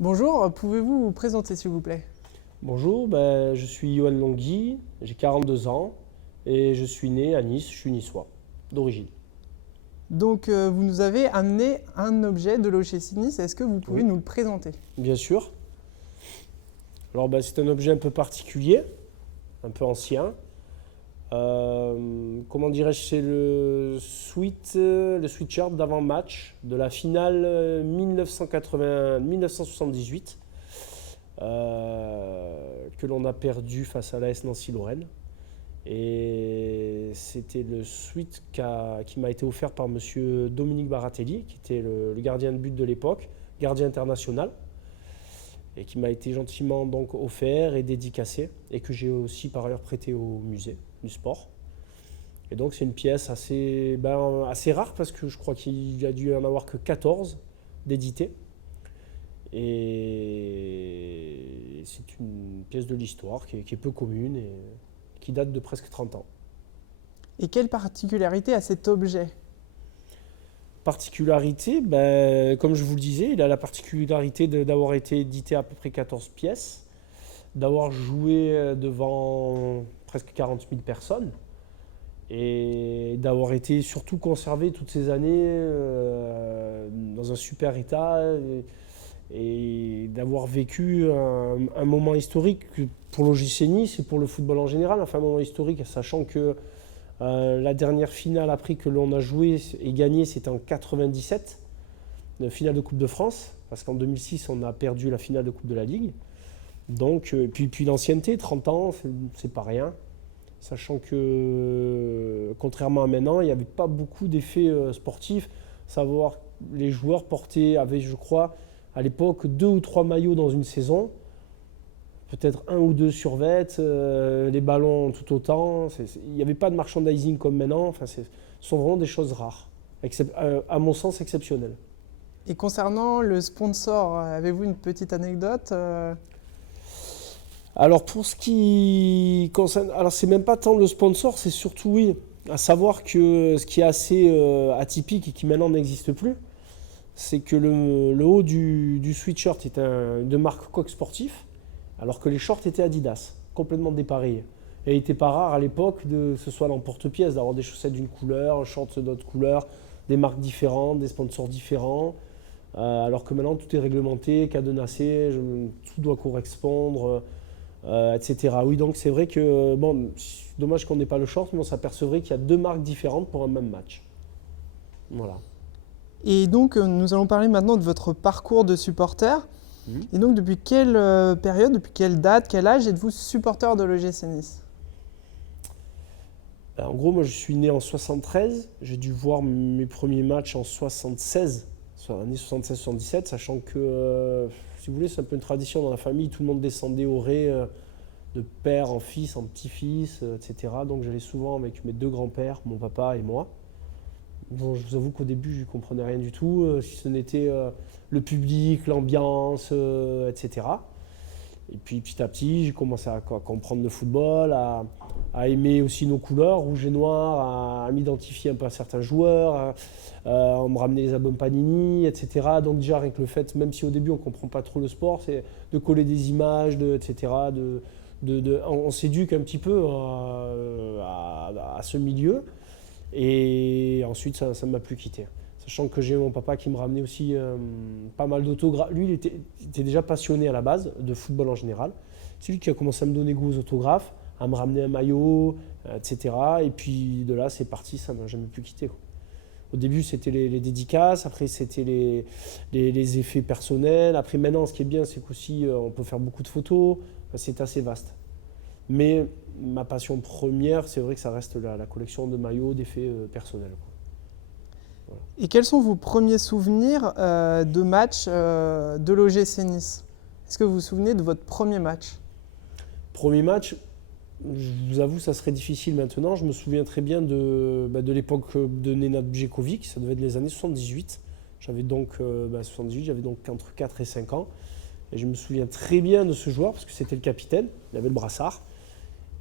Bonjour, pouvez-vous vous présenter s'il vous plaît? Bonjour, je suis Johan Longhi, j'ai 42 ans et je suis né à Nice, je suis niçois d'origine. Donc, vous nous avez amené un objet de l'OGC Nice, est-ce que vous pouvez Oui, nous le présenter? bien sûr. Alors c'est un objet un peu particulier, un peu ancien. Comment dirais-je, c'est le sweatshirt d'avant-match de la finale 1978 que l'on a perdu face à l'AS Nancy-Lorraine. Et c'était le suite qui m'a été offert par monsieur Dominique Baratelli, qui était le gardien de but de l'époque, gardien international, et qui m'a été gentiment donc offert et dédicacé, et que j'ai aussi par ailleurs prêté au musée du sport. Et donc c'est une pièce assez rare, parce que je crois qu'il a dû en avoir que 14 d'édités. Et c'est une pièce de l'histoire qui est peu commune et qui date de presque 30 ans. Et quelle particularité a cet objet? Particularité, comme je vous le disais, il a la particularité d'avoir été édité à peu près 14 pièces, d'avoir joué devant presque 40 000 personnes et d'avoir été surtout conservé toutes ces années dans un super état et d'avoir vécu un moment historique pour l'OGC Nice et pour le football en général, enfin un moment historique, sachant que la dernière finale après que l'on a joué et gagné, c'était en 97, la finale de Coupe de France, parce qu'en 2006, on a perdu la finale de Coupe de la Ligue. Donc, puis l'ancienneté, 30 ans, c'est pas rien. Sachant que, contrairement à maintenant, il n'y avait pas beaucoup d'effets sportifs. Savoir, les joueurs avaient, je crois, à l'époque, 2 ou 3 maillots dans une saison. Peut-être un ou deux survêtes, les ballons tout autant. Il n'y avait pas de merchandising comme maintenant. Enfin, ce sont vraiment des choses rares, à mon sens exceptionnelles. Et concernant le sponsor, avez-vous une petite anecdote? Alors pour ce qui concerne, alors c'est même pas tant le sponsor, c'est surtout oui, à savoir que ce qui est assez atypique et qui maintenant n'existe plus, c'est que le haut du sweatshirt est de marque Coq Sportif, alors que les shorts étaient Adidas, complètement dépareillés. Et il n'était pas rare à l'époque que ce soit l'emporte-pièce, d'avoir des chaussettes d'une couleur, un short d'autre couleur, des marques différentes, des sponsors différents. Alors que maintenant tout est réglementé, cadenassé, tout doit correspondre, etc. Oui, donc c'est vrai que, bon, dommage qu'on n'ait pas le short, mais on s'apercevrait qu'il y a deux marques différentes pour un même match. Voilà. Et donc, nous allons parler maintenant de votre parcours de supporter. Mhm. Et donc, depuis quelle période, depuis quelle date, quel âge êtes-vous supporter de l'OGC Nice? En gros, moi je suis né en 73, j'ai dû voir mes premiers matchs en 76, soit l'année 76-77, sachant que, si vous voulez, c'est un peu une tradition dans la famille, tout le monde descendait au Ré de père en fils, en petit-fils, etc. Donc j'allais souvent avec mes deux grands-pères, mon papa et moi. Bon, je vous avoue qu'au début, je ne comprenais rien du tout, si ce n'était le public, l'ambiance, etc. Et puis petit à petit, j'ai commencé à comprendre le football, à aimer aussi nos couleurs, rouge et noir, à m'identifier un peu à certains joueurs, à me ramener les albums Panini, etc. Donc déjà, avec le fait, même si au début on ne comprend pas trop le sport, c'est de coller des images, etc. On s'éduque un petit peu à ce milieu. Et ensuite, ça ne m'a plus quitté. Sachant que j'ai mon papa qui me ramenait aussi pas mal d'autographes. Lui, il était déjà passionné à la base de football en général. C'est lui qui a commencé à me donner goût aux autographes, à me ramener un maillot, etc. Et puis de là, c'est parti, ça ne m'a jamais plus quitté, quoi. Au début, c'était les dédicaces, après, c'était les effets personnels. Après, maintenant, ce qui est bien, c'est qu'aussi, on peut faire beaucoup de photos. Enfin, c'est assez vaste. Mais ma passion première, c'est vrai que ça reste la collection de maillots, d'effets personnels, quoi. Voilà. Et quels sont vos premiers souvenirs de match de l'OGC Nice? Est-ce que vous vous souvenez de votre premier match? Premier match, je vous avoue, ça serait difficile maintenant. Je me souviens très bien de l'époque de Nenad Bjekovic, ça devait être les années 78. J'avais donc 78, j'avais donc entre 4 et 5 ans. Et je me souviens très bien de ce joueur parce que c'était le capitaine, il avait le brassard.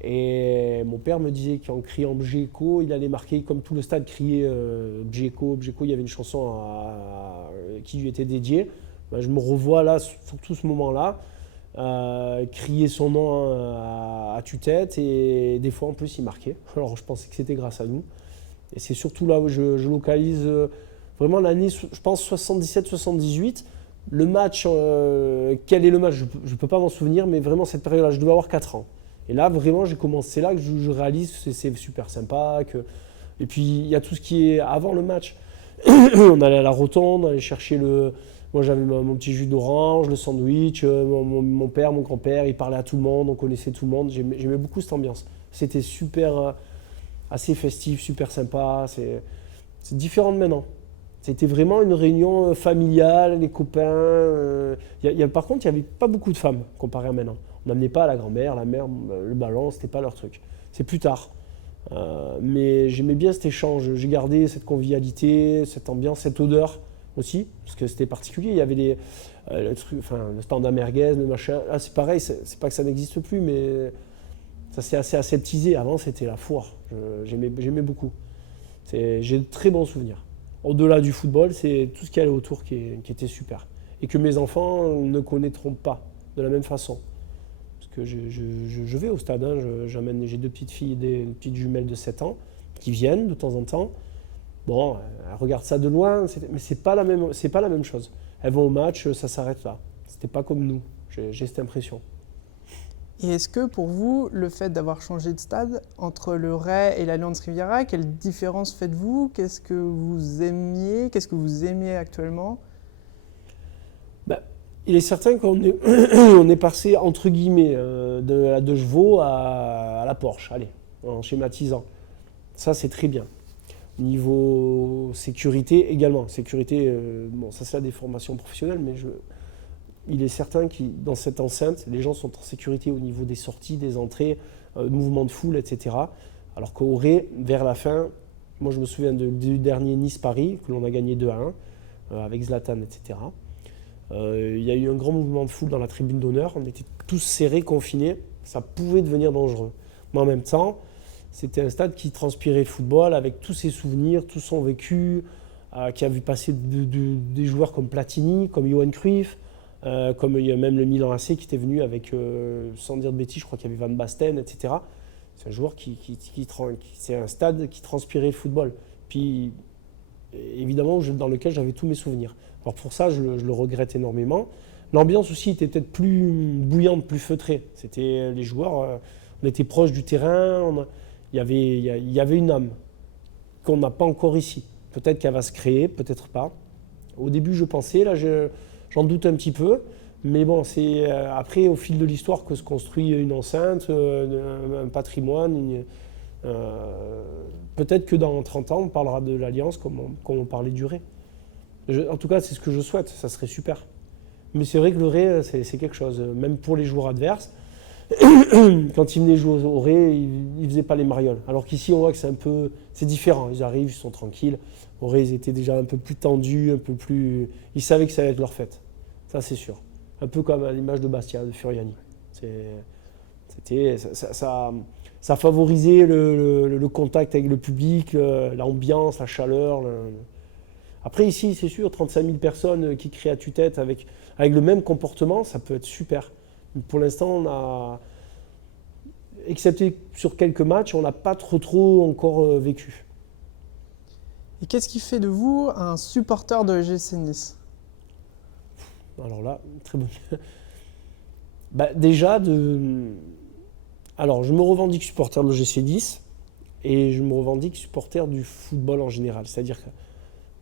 Et mon père me disait qu'en criant Bjeko, il allait marquer, comme tout le stade criait Bjeko, Bjeko, il y avait une chanson qui lui était dédiée. Ben, je me revois là, surtout ce moment-là, crier son nom à tue-tête et des fois en plus il marquait. Alors je pensais que c'était grâce à nous. Et c'est surtout là où je localise vraiment l'année, je pense 77-78. Le match, quel est le match? Je ne peux pas m'en souvenir, mais vraiment cette période-là, je devais avoir 4 ans. Et là, vraiment, j'ai commencé, c'est là que je réalise que c'est super sympa. Et puis, il y a tout ce qui est avant le match. On allait à la rotonde, on allait chercher le. Moi, j'avais mon petit jus d'orange, le sandwich. Mon père, mon grand-père, il parlait à tout le monde, on connaissait tout le monde. J'aimais beaucoup cette ambiance. C'était super, assez festif, super sympa. C'est différent de maintenant. C'était vraiment une réunion familiale, les copains. Par contre, il n'y avait pas beaucoup de femmes comparé à maintenant. On n'amenait pas la grand-mère, la mère, le ballon, c'était pas leur truc. C'est plus tard. Mais j'aimais bien cet échange. J'ai gardé cette convivialité, cette ambiance, cette odeur aussi, parce que c'était particulier. Il y avait le stand à merguez, le machin. Là, c'est pareil, c'est pas que ça n'existe plus, mais ça s'est assez aseptisé. Avant, c'était la foire. J'aimais beaucoup. J'ai de très bons souvenirs. Au-delà du football, c'est tout ce qui allait autour qui était super. Et que mes enfants ne connaîtront pas de la même façon. Parce que je vais au stade, hein, j'ai 2 petites filles, des petites jumelles de 7 ans, qui viennent de temps en temps. Bon, elles regardent ça de loin, mais c'est pas la même chose. Elles vont au match, ça s'arrête là. C'était pas comme nous, j'ai cette impression. Et est-ce que pour vous, le fait d'avoir changé de stade entre le Ray et l'Alliance Riviera, quelle différence faites-vous? Qu'est-ce que vous aimiez? Qu'est-ce que vous aimez actuellement? Ben, il est certain qu'on est, on est passé entre guillemets de la De Chevaux à la Porsche, allez, en schématisant. Ça, c'est très bien. Niveau sécurité également. Sécurité, bon, ça c'est la déformation professionnelle, mais il est certain que dans cette enceinte, les gens sont en sécurité au niveau des sorties, des entrées, mouvements de foule, etc. Alors qu'au Ré, vers la fin, moi je me souviens du dernier Nice-Paris, que l'on a gagné 2-1, avec Zlatan, etc. Il y a eu un grand mouvement de foule dans la tribune d'honneur, on était tous serrés, confinés, ça pouvait devenir dangereux. Mais en même temps, c'était un stade qui transpirait le football avec tous ses souvenirs, tout son vécu, qui a vu passer des joueurs comme Platini, comme Johan Cruyff, comme il y a même le Milan AC qui était venu avec, sans dire de bêtises, je crois qu'il y avait Van Basten, etc. C'est un joueur c'est un stade qui transpirait le football. Puis, évidemment, dans lequel j'avais tous mes souvenirs. Alors pour ça, je le regrette énormément. L'ambiance aussi était peut-être plus bouillante, plus feutrée. C'était les joueurs, on était proche du terrain, il y avait une âme qu'on n'a pas encore ici. Peut-être qu'elle va se créer, peut-être pas. Au début, je pensais, là, j'en doute un petit peu. Mais bon, c'est après, au fil de l'histoire, que se construit une enceinte, un patrimoine. Peut-être que dans 30 ans, on parlera de l'Alliance comme on parlait du Ré. En tout cas, c'est ce que je souhaite, ça serait super. Mais c'est vrai que le Ré, c'est quelque chose. Même pour les joueurs adverses, quand ils venaient jouer au Ré, ils ne faisaient pas les marioles. Alors qu'ici, on voit que c'est différent. Ils arrivent, ils sont tranquilles. Au Ré, ils étaient déjà un peu plus tendus, un peu plus. Ils savaient que ça allait être leur fête. Ça, c'est sûr. Un peu comme à l'image de Bastia, de Furiani. Ça favorisait le contact avec le public, l'ambiance, la chaleur. Après, ici, c'est sûr, 35 000 personnes qui crient à tue-tête avec le même comportement, ça peut être super. Pour l'instant, on a, excepté sur quelques matchs, on n'a pas trop encore vécu. Et qu'est-ce qui fait de vous un supporter de l'OGC Nice? Alors là, très bonne. Déjà, alors je me revendique supporter de l'OGC Nice et je me revendique supporter du football en général. C'est-à-dire que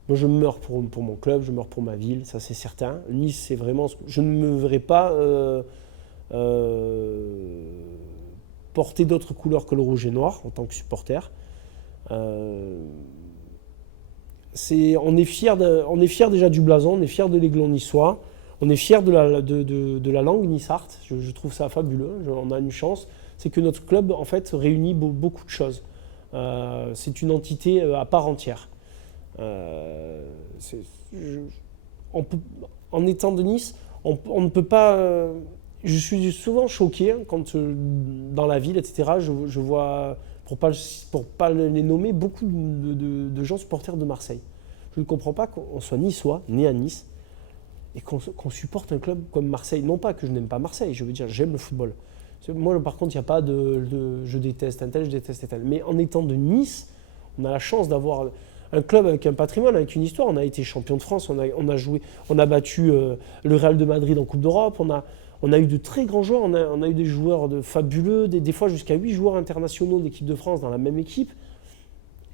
moi, je meurs pour mon club, je meurs pour ma ville, ça c'est certain. Nice, c'est vraiment. Je ne me verrai pas porter d'autres couleurs que le rouge et noir en tant que supporter. On est fier déjà du blason, on est fier de l'aiglon niçois, on est fier de la langue niçarte. Je trouve ça fabuleux. On a une chance, c'est que notre club en fait réunit beaucoup de choses. C'est une entité à part entière. En étant de Nice, on ne peut pas. Je suis souvent choqué quand dans la ville, etc. Je vois, pour pas les nommer, beaucoup de gens supporters de Marseille. Je ne comprends pas qu'on soit niçois, né à Nice, et qu'on supporte un club comme Marseille. Non pas que je n'aime pas Marseille, je veux dire, j'aime le football. Moi, par contre, il n'y a pas de je déteste un tel, je déteste un tel. Mais en étant de Nice, on a la chance d'avoir un club avec un patrimoine, avec une histoire. On a été champion de France, on a battu le Real de Madrid en Coupe d'Europe, on a eu de très grands joueurs, on a eu des joueurs fabuleux, des fois jusqu'à 8 joueurs internationaux de l'équipe de France dans la même équipe.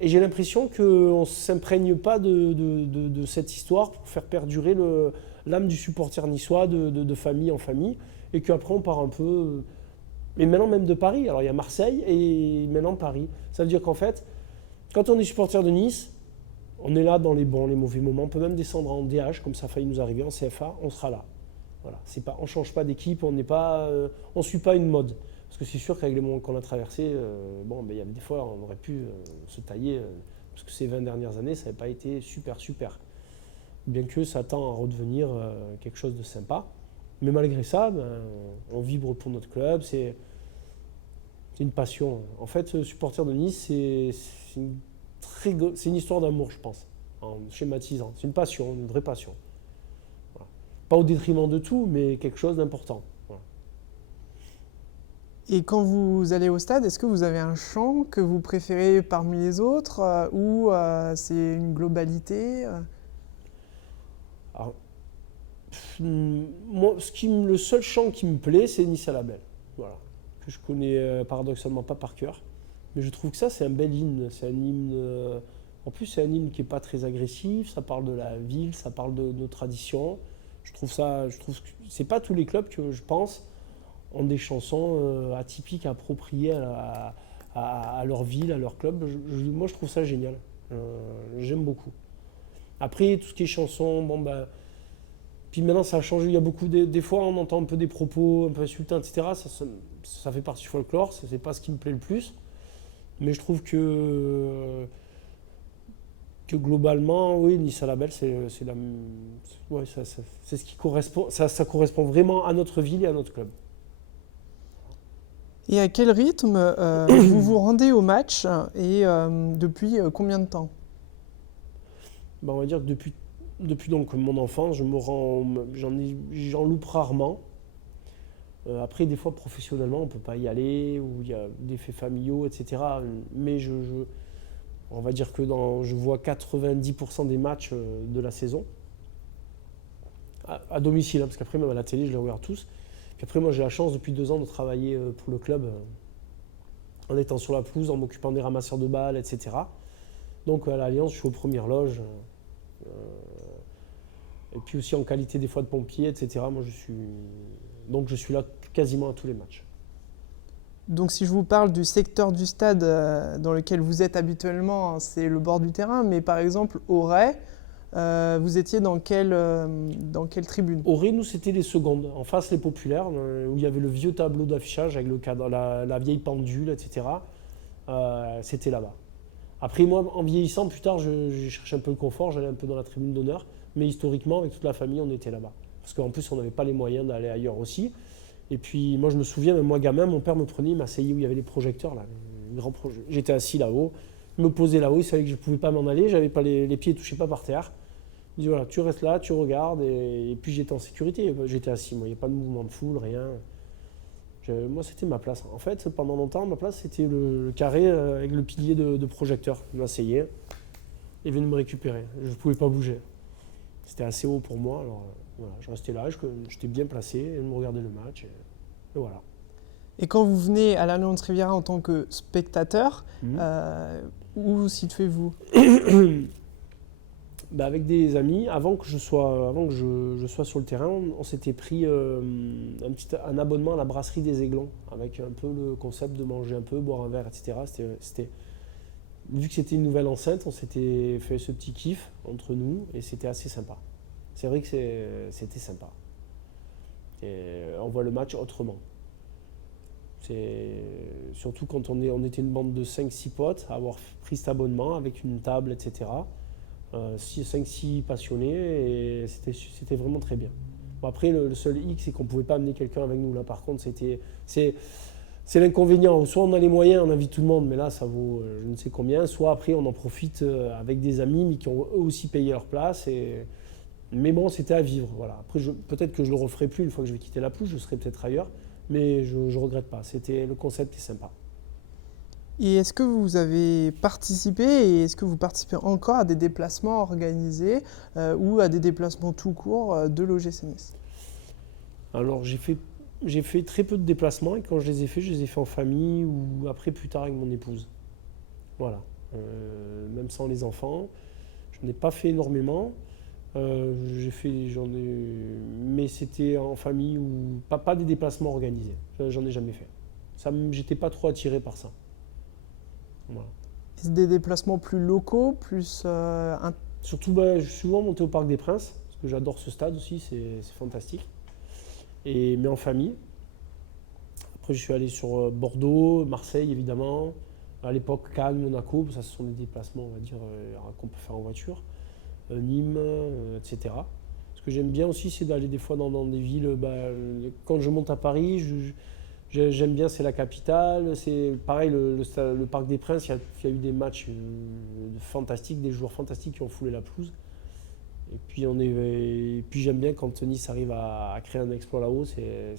Et j'ai l'impression qu'on ne s'imprègne pas de cette histoire pour faire perdurer l'âme du supporter niçois de famille en famille. Et qu'après, on part un peu. Mais maintenant, même de Paris. Alors, il y a Marseille et maintenant Paris. Ça veut dire qu'en fait, quand on est supporter de Nice, on est là dans les bons, les mauvais moments. On peut même descendre en DH, comme ça a failli nous arriver, en CFA, on sera là. Voilà. On ne change pas d'équipe, on ne suit pas une mode. Parce que c'est sûr qu'avec les moments qu'on a traversés, il y avait des fois, on aurait pu se tailler, parce que ces 20 dernières années, ça n'avait pas été super. Bien que ça tend à redevenir quelque chose de sympa. Mais malgré ça, on vibre pour notre club, c'est une passion. En fait, supporter de Nice, c'est une histoire d'amour, je pense, en schématisant. C'est une passion, une vraie passion. Voilà. Pas au détriment de tout, mais quelque chose d'important. Voilà. Et quand vous allez au stade, est-ce que vous avez un chant que vous préférez parmi les autres ou c'est une globalité Alors, moi, le seul chant qui me plaît, c'est Nice à la belle. Voilà. Que je connais paradoxalement pas par cœur. Mais je trouve que ça, c'est un bel hymne. C'est un hymne. En plus, c'est un hymne qui n'est pas très agressif. Ça parle de la ville, ça parle de nos traditions. Je trouve que c'est pas tous les clubs que je pense ont des chansons atypiques, appropriées à leur ville, à leur club. Moi, je trouve ça génial. J'aime beaucoup. Après, tout ce qui est chansons, puis maintenant, ça a changé. Il y a beaucoup. Des fois, on entend un peu des propos un peu insultants, etc. Ça fait partie du folklore. C'est pas ce qui me plaît le plus. Mais je trouve que globalement, oui, Nice à la belle, c'est ce qui correspond. Ça correspond vraiment à notre ville et à notre club. Et à quel rythme vous vous rendez au match et depuis combien de temps On va dire que depuis donc mon enfance, j'en loupe rarement. Après, des fois, professionnellement, on ne peut pas y aller, ou il y a des faits familiaux, etc. Mais on va dire que je vois 90% des matchs de la saison à domicile, hein, parce qu'après, même à la télé, je les regarde tous. Puis après, moi, j'ai la chance depuis 2 ans de travailler pour le club en étant sur la pelouse, en m'occupant des ramasseurs de balles, etc. Donc, à l'Alliance, je suis aux premières loges. Et puis aussi en qualité des fois de pompier, etc. Moi, je suis là quasiment à tous les matchs. Donc si je vous parle du secteur du stade dans lequel vous êtes habituellement, c'est le bord du terrain, mais par exemple au Ray, vous étiez dans quelle tribune? Au Ray, nous, c'était les secondes. En face, les populaires, où il y avait le vieux tableau d'affichage avec le cadre, la vieille pendule, etc. C'était là-bas. Après, moi, en vieillissant, plus tard, je cherchais un peu le confort, j'allais un peu dans la tribune d'honneur. Mais historiquement, avec toute la famille, on était là-bas. Parce qu'en plus, on n'avait pas les moyens d'aller ailleurs aussi. Et puis, moi, je me souviens, même moi, gamin, mon père me prenait, il m'asseyait où il y avait les projecteurs, là, les grands projets. J'étais assis là-haut, il me posait là-haut, il savait que je ne pouvais pas m'en aller, j'avais pas les pieds ne touchaient pas par terre. Il dit voilà, tu restes là, tu regardes, et puis j'étais en sécurité. J'étais assis, moi, il n'y a pas de mouvement de foule, rien. Moi, c'était ma place. En fait, pendant longtemps, ma place, c'était le carré avec le pilier de projecteur. Il m'asseyait, il venait me récupérer. Je ne pouvais pas bouger. C'était assez haut pour moi, alors voilà, je restais là, j'étais bien placé, je me regardais le match, et voilà. Et quand vous venez à l'Alliance Riviera en tant que spectateur, où situez-vous? Avec des amis, avant que je sois sur le terrain, on s'était pris un abonnement à la brasserie des Aiglons, avec un peu le concept de manger un peu, boire un verre, etc. Vu que c'était une nouvelle enceinte, on s'était fait ce petit kiff entre nous et c'était assez sympa. C'est vrai que c'était sympa. Et on voit le match autrement. Surtout quand on était une bande de 5-6 potes à avoir pris cet abonnement avec une table, etc. 5-6 passionnés et c'était vraiment très bien. Bon, après, le seul hic, c'est qu'on ne pouvait pas amener quelqu'un avec nous. Là, par contre, c'est l'inconvénient. Soit on a les moyens, on invite tout le monde, mais là, ça vaut je ne sais combien. Soit après, on en profite avec des amis, mais qui ont eux aussi payé leur place. Et Mais bon, c'était à vivre. Voilà. Après, peut-être que je le referai plus une fois que je vais quitter la pelouse, je serai peut-être ailleurs, mais je ne regrette pas. Le concept est sympa. Et est-ce que vous avez participé et est-ce que vous participez encore à des déplacements organisés ou à des déplacements tout court de l'OGC Nice? Alors, j'ai fait très peu de déplacements et quand je les ai faits en famille ou après plus tard avec mon épouse. Voilà. Même sans les enfants. Je n'ai pas fait énormément. Mais c'était en famille ou pas des déplacements organisés. J'en ai jamais fait. J'étais pas trop attiré par ça. Voilà. C'est des déplacements plus locaux, plus Surtout, je suis souvent monté au Parc des Princes parce que j'adore ce stade aussi, c'est fantastique. Mais en famille. Après, je suis allé sur Bordeaux, Marseille évidemment. À l'époque, Cannes, Monaco. Ça, ce sont des déplacements, on va dire, qu'on peut faire en voiture. Nîmes, etc. Ce que j'aime bien aussi, c'est d'aller des fois dans des villes. Quand je monte à Paris, j'aime bien, c'est la capitale. C'est pareil, le Parc des Princes, il y a eu des matchs fantastiques, des joueurs fantastiques qui ont foulé la pelouse. Et puis j'aime bien quand Nice arrive à créer un exploit là-haut, c'est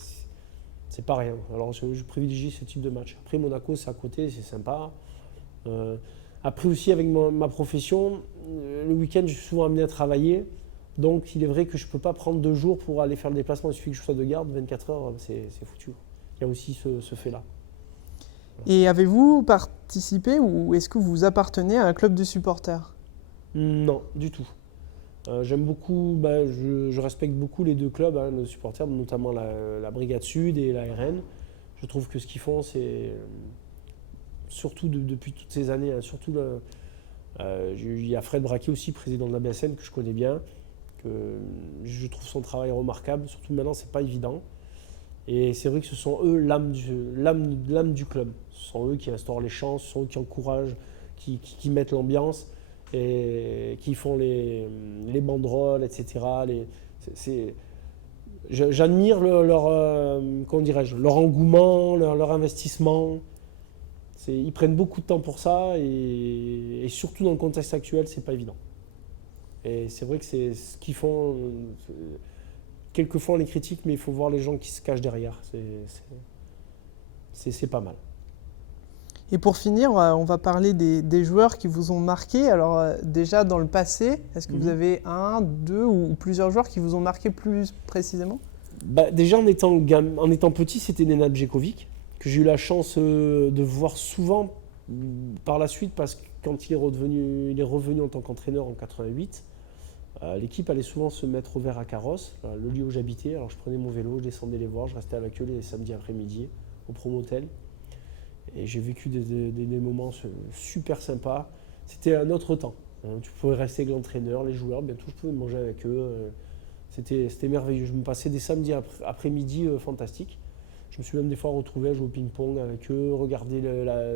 pas rien. Alors je privilégie ce type de match. Après, Monaco, c'est à côté, c'est sympa. Après aussi, avec ma profession, le week-end, je suis souvent amené à travailler. Donc, il est vrai que je ne peux pas prendre 2 jours pour aller faire le déplacement. Il suffit que je sois de garde, 24 heures, c'est foutu. Il y a aussi ce fait-là. Et avez-vous participé ou est-ce que vous appartenez à un club de supporters? Non, du tout. J'aime beaucoup, je respecte beaucoup les 2 clubs, hein, de supporters, notamment la Brigade Sud et la RN. Je trouve que ce qu'ils font, c'est surtout depuis toutes ces années, hein, il y a Fred Braquet aussi, président de la BSN, que je connais bien, que je trouve son travail remarquable, surtout maintenant, c'est pas évident. Et c'est vrai que ce sont eux l'âme du club. Ce sont eux qui instaurent les chants, ce sont eux qui encouragent, qui mettent l'ambiance et qui font les banderoles, etc. J'admire leur engouement, leur investissement. Ils prennent beaucoup de temps pour ça et surtout dans le contexte actuel, c'est pas évident. Et c'est vrai que c'est ce qu'ils font. Quelquefois on les critique, mais il faut voir les gens qui se cachent derrière. C'est pas mal. Et pour finir, on va parler des joueurs qui vous ont marqué. Alors déjà dans le passé, est-ce que vous avez un, 2 ou plusieurs joueurs qui vous ont marqué plus précisément? Déjà en étant petit, c'était Nenad Djekovic, que j'ai eu la chance de voir souvent par la suite, parce que quand il est revenu en tant qu'entraîneur en 88, l'équipe allait souvent se mettre au vert à Carrosse, le lieu où j'habitais. Alors je prenais mon vélo, je descendais les voir, je restais avec eux les samedis après-midi au Promotel. Et j'ai vécu des moments super sympas. C'était un autre temps. Tu pouvais rester avec l'entraîneur, les joueurs, bientôt je pouvais manger avec eux. C'était merveilleux. Je me passais des samedis après-midi fantastiques. Je me suis même des fois retrouvé à jouer au ping-pong avec eux, regarder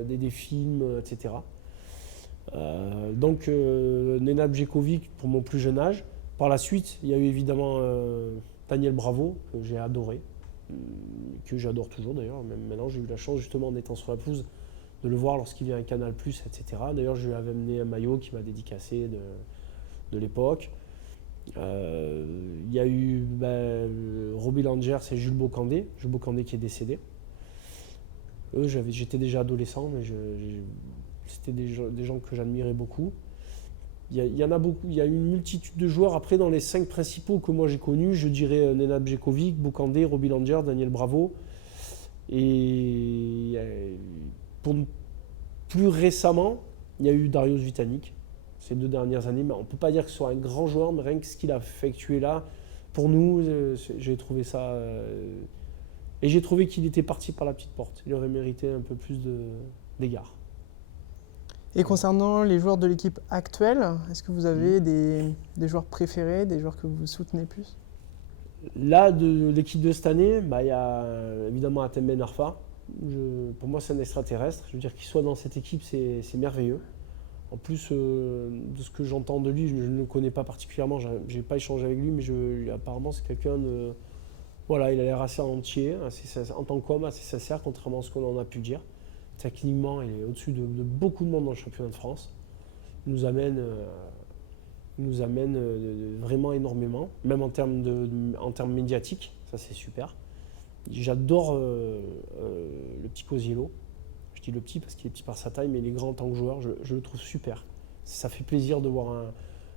des films, etc. Donc Nenad Djekovic pour mon plus jeune âge. Par la suite, il y a eu évidemment Daniel Bravo, que j'ai adoré, que j'adore toujours d'ailleurs. Même maintenant, j'ai eu la chance justement en étant sur la pelouse de le voir lorsqu'il vient à Canal+, etc. D'ailleurs, je lui avais amené un maillot qui m'a dédicacé de l'époque. Il y a eu Robbie Langers et Jules Bocandé qui est décédé. Eux, j'étais déjà adolescent, mais c'était des gens que j'admirais beaucoup. Il y en a beaucoup, il y a une multitude de joueurs. Après, dans les 5 principaux que moi j'ai connus, je dirais Nenad Djekovic, Bocandé, Robbie Langers, Daniel Bravo. Et plus récemment, il y a eu Darius Vitanic, ces 2 dernières années. Mais on ne peut pas dire que ce soit un grand joueur, mais rien que ce qu'il a effectué là, pour nous, j'ai trouvé ça. Et j'ai trouvé qu'il était parti par la petite porte. Il aurait mérité un peu plus d'égard. Et concernant les joueurs de l'équipe actuelle, est-ce que vous avez des joueurs préférés, des joueurs que vous soutenez plus? Là, de l'équipe de cette année, il y a évidemment Atem Ben Arfa. Pour moi, c'est un extraterrestre. Je veux dire, qu'il soit dans cette équipe, c'est merveilleux. En plus de ce que j'entends de lui, je ne le connais pas particulièrement, je n'ai pas échangé avec lui, mais apparemment, c'est quelqu'un de. Voilà, il a l'air assez entier, en tant qu'homme, assez sincère, contrairement à ce qu'on en a pu dire. Techniquement, il est au-dessus de beaucoup de monde dans le championnat de France. Il nous amène Il nous amène vraiment énormément, même en termes médiatiques, ça c'est super. J'adore le petit Cosiello. Je dis le petit parce qu'il est petit par sa taille, mais il est grand en tant que joueur, je le trouve super. Ça fait plaisir de voir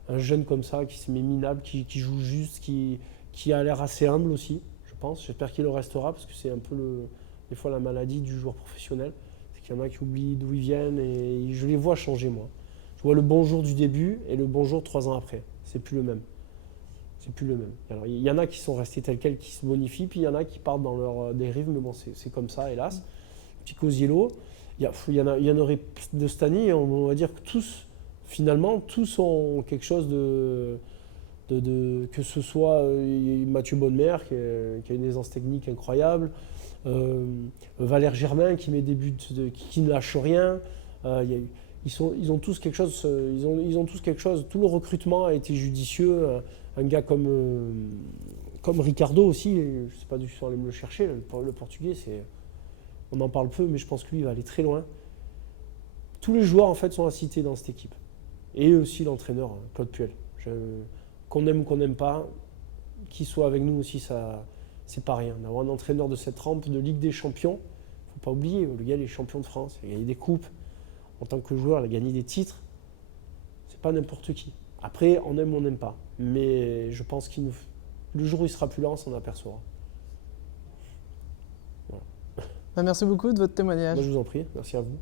un jeune comme ça qui se met minable, qui joue juste, qui a l'air assez humble aussi, je pense. J'espère qu'il le restera parce que c'est un peu des fois la maladie du joueur professionnel. C'est qu'il y en a qui oublient d'où ils viennent et je les vois changer moi. Je vois le bonjour du début et le bonjour 3 ans après. C'est plus le même. C'est plus le même. Alors, il y en a qui sont restés tels quels, qui se bonifient, puis il y en a qui partent dans leur dérive, mais bon, c'est comme ça, hélas. Petit Cosiello, il y en aurait de cette année, on va dire que tous, finalement, tous ont quelque chose que ce soit Mathieu Bonnemer, qui a une aisance technique incroyable, Valère Germain, qui met des buts, qui ne lâche rien. Ils ont tous quelque chose, ils ont tous quelque chose. Tout le recrutement a été judicieux. Un gars comme Ricardo aussi, je ne sais pas du tout si on allait me le chercher, le portugais, on en parle peu, mais je pense que lui il va aller très loin. Tous les joueurs en fait sont à citer dans cette équipe. Et aussi l'entraîneur, Claude Puel. Qu'on aime ou qu'on n'aime pas, qu'il soit avec nous aussi, ça, c'est pas rien. D'avoir un entraîneur de cette rampe de Ligue des Champions, il ne faut pas oublier, le gars il est champion de France, il a gagné des coupes. En tant que joueur, il a gagné des titres. C'est pas n'importe qui. Après, on aime ou on n'aime pas. Mais je pense le jour où il sera plus là, on s'en apercevra. Voilà. Merci beaucoup de votre témoignage. Moi, je vous en prie. Merci à vous.